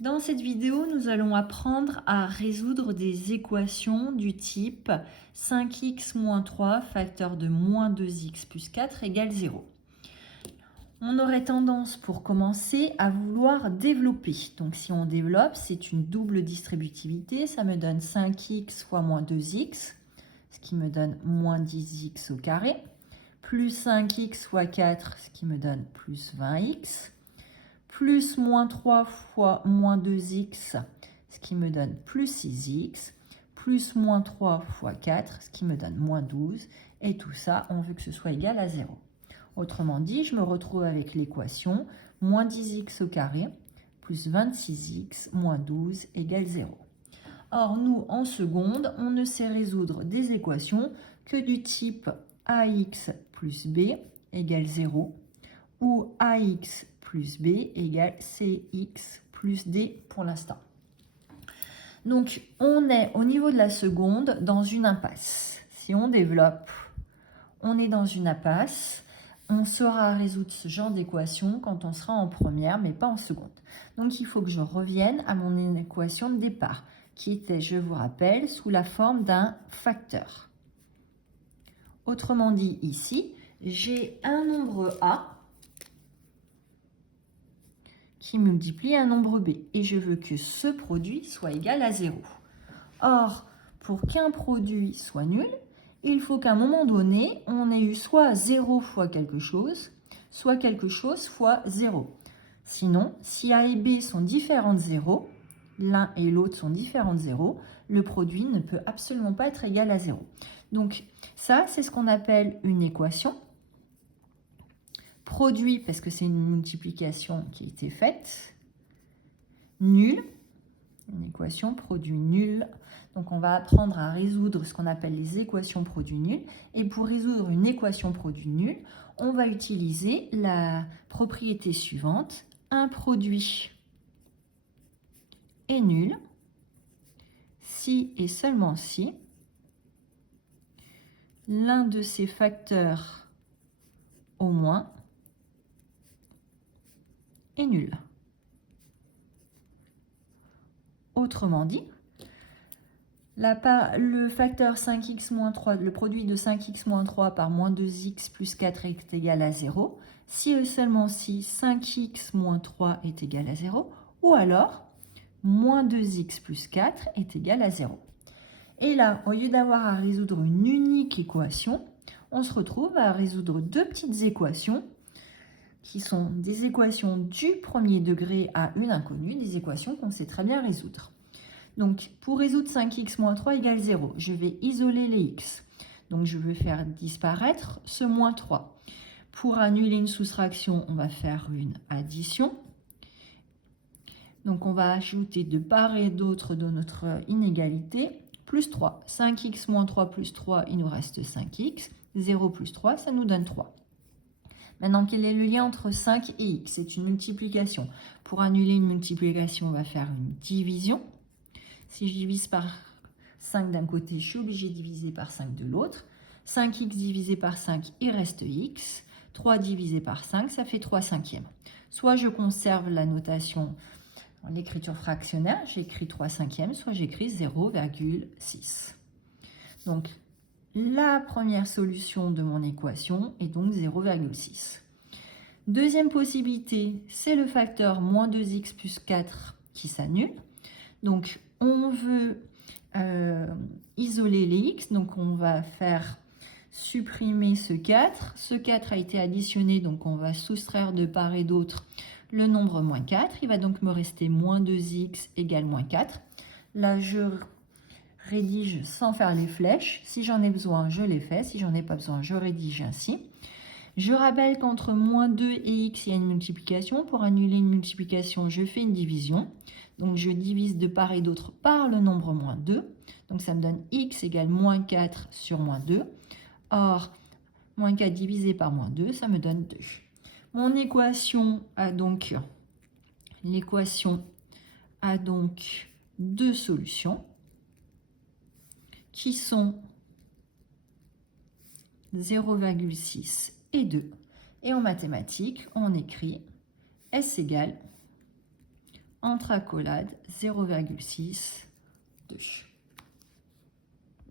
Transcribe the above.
Dans cette vidéo, nous allons apprendre à résoudre des équations du type 5x moins 3 facteur de moins 2x plus 4 égale 0. On aurait tendance pour commencer à vouloir développer. Donc si on développe, c'est une double distributivité. Ça me donne 5x fois moins 2x, ce qui me donne moins 10x au carré, plus 5x fois 4, ce qui me donne plus 20x, plus moins 3 fois moins 2x, ce qui me donne plus 6x, plus moins 3 fois 4, ce qui me donne moins 12. Et tout ça, on veut que ce soit égal à 0. Autrement dit, je me retrouve avec l'équation moins 10x au carré plus 26x moins 12 égale 0. Or, nous, en seconde, on ne sait résoudre des équations que du type ax plus b égale 0 ou ax plus b égale cx plus d pour l'instant. Donc, on est au niveau de la seconde dans une impasse. Si on développe, on est dans une impasse. On saura résoudre ce genre d'équation quand on sera en première, mais pas en seconde. Donc, il faut que je revienne à mon équation de départ, qui était, je vous rappelle, sous la forme d'un facteur. Autrement dit, ici, j'ai un nombre A qui multiplie un nombre B. Et je veux que ce produit soit égal à 0. Or, pour qu'un produit soit nul, il faut qu'à un moment donné, on ait eu soit 0 fois quelque chose fois 0. Sinon, si A et B sont différents de 0, l'un et l'autre sont différents de 0, le produit ne peut absolument pas être égal à 0. Donc ça, c'est ce qu'on appelle une équation. Produit, parce que c'est une multiplication qui a été faite. Nul, une équation produit nul. Donc on va apprendre à résoudre ce qu'on appelle les équations produit nul. Et pour résoudre une équation produit nul, on va utiliser la propriété suivante. Un produit est nul si et seulement si l'un de ses facteurs au moins est nul. Autrement dit, le facteur 5x moins 3, le produit de 5x moins 3 par moins 2x plus 4 est égal à 0, si et seulement si 5x moins 3 est égal à 0, ou alors moins 2x plus 4 est égal à 0. Et là, au lieu d'avoir à résoudre une unique équation, on se retrouve à résoudre deux petites équations qui sont des équations du premier degré à une inconnue, des équations qu'on sait très bien résoudre. Donc, pour résoudre 5x moins 3 égale 0, je vais isoler les x. Donc, je vais faire disparaître ce moins 3. Pour annuler une soustraction, on va faire une addition. Donc, on va ajouter de part et d'autre de notre inégalité, plus 3. 5x moins 3 plus 3, il nous reste 5x. 0 plus 3, ça nous donne 3. Maintenant, quel est le lien entre 5 et x? C'est une multiplication. Pour annuler une multiplication, on va faire une division. Si je divise par 5 d'un côté, je suis obligé de diviser par 5 de l'autre. 5x divisé par 5, il reste x. 3 divisé par 5, ça fait 3 cinquièmes. Soit je conserve la notation en l'écriture fractionnaire, j'écris 3 cinquièmes, soit j'écris 0,6. Donc, la première solution de mon équation est donc 0,6. Deuxième possibilité, c'est le facteur moins 2x plus 4 qui s'annule. Donc, on veut isoler les x, donc on va faire supprimer ce 4. Ce 4 a été additionné, donc on va soustraire de part et d'autre le nombre moins 4. Il va donc me rester moins 2x égale moins 4. Là, je rédige sans faire les flèches. Si j'en ai besoin, je les fais. Si j'en ai pas besoin, je rédige ainsi. Je rappelle qu'entre moins 2 et x, il y a une multiplication. Pour annuler une multiplication, je fais une division. Donc, je divise de part et d'autre par le nombre moins 2. Donc, ça me donne x égale moins 4 sur moins 2. Or, moins 4 divisé par moins 2, ça me donne 2. Mon équation a donc, deux solutions qui sont 0,6 et 2. Et en mathématiques, on écrit S égale, entre accolades 0,6, 2.